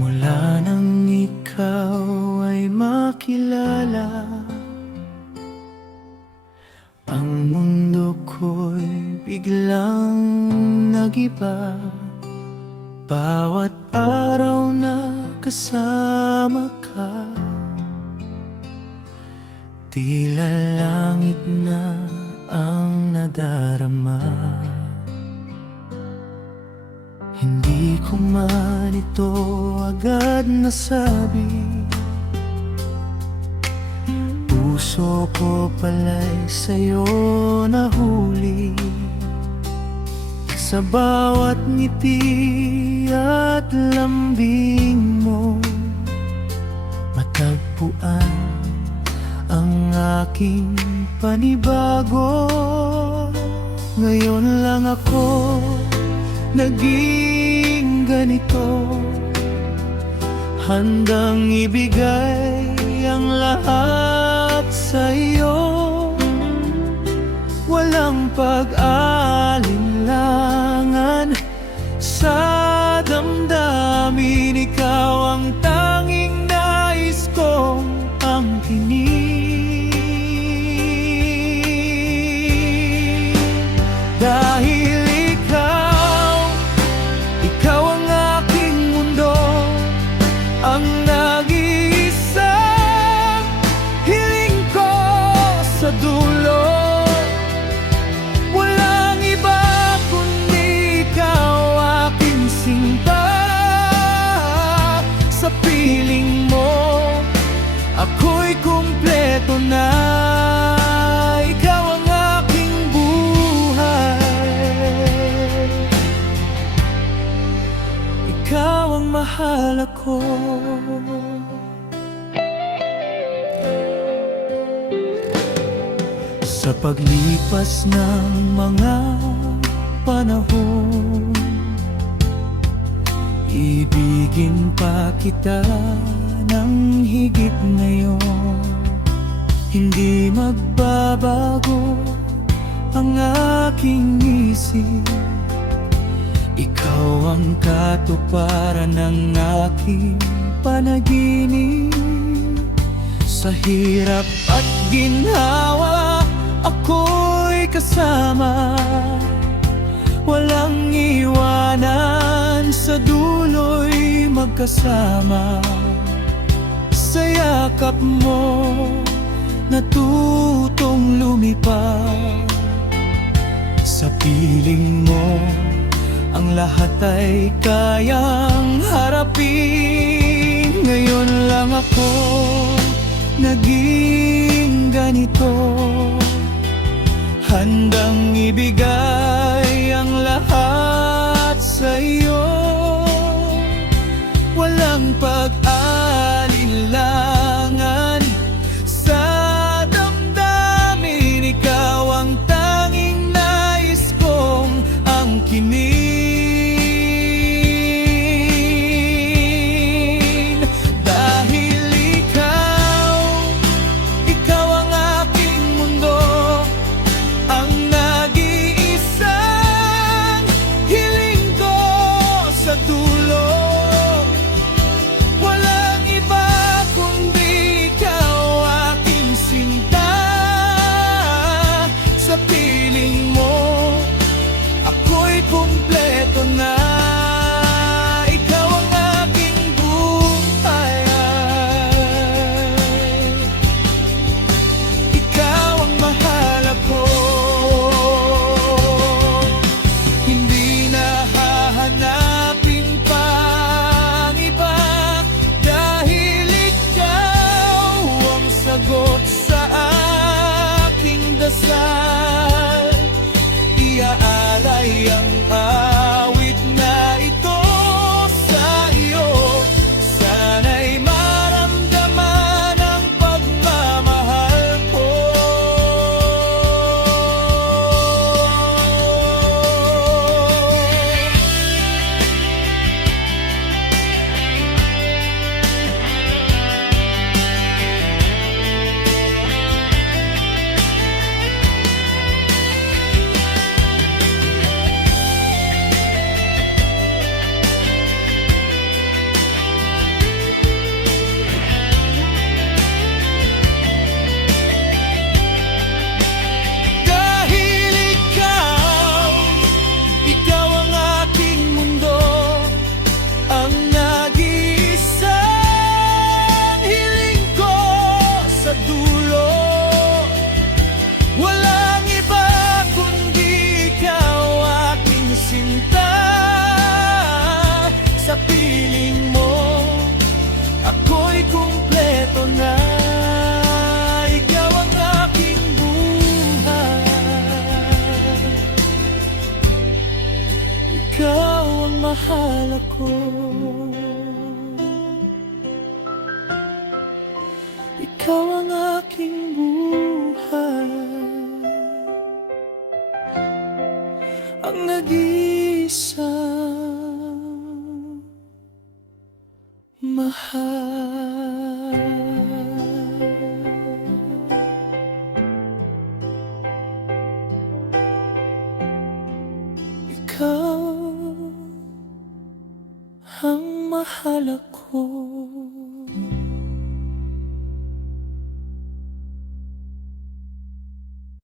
Mula nang ikaw ay makilala, ang mundo ko'y biglang nag-iba. Bawat araw na kasama ka, tila langit na ang nadarama. Hindi ko man ito agad nasabi, puso ko pala'y sa'yo nahuli. Sa bawat ngiti at lambing mo, matagpuan ang aking panibago. Ngayon lang ako naging ganito, handang ibigay ang lahat sa iyo. Walang pag-alinlangan sa damdamin, ikaw ang tanging nais kong angkinin. Dahil ikaw ang aking mundo, ang nag-iisang hiling ko sa dulo. Walang iba kundi ikaw, aking sinta. Sa piling mo, ako'y kumpleto na. Ikaw ang aking buhay, ikaw ang mahal ako. Sa paglipas ng mga panahon, ibigin pa kita ng higit ngayon. Hindi magbabago ang aking isip, ikaw ang katuparan ng aking panaginip. Sa hirap at ginhawa, ako'y kasama. Walang iwanan, sa dulo'y magkasama. Sa yakap mo, natutong lumipad. Sa piling mo, ang lahat ay kayang harapin. Ngayon lang ako naging ganito, handang ibigay ang lahat sa iyo. Walang pag-alinlangan sa damdamin, ikaw ang tanging nais kong angkinin. Dahil ikaw ang aking mundo, ang nag-iisang hiling ko sa dulo. Walang iba kundi ko. Ikaw ang aking buhay, ang nag-iisang mahal. Ikaw ang mahal ako.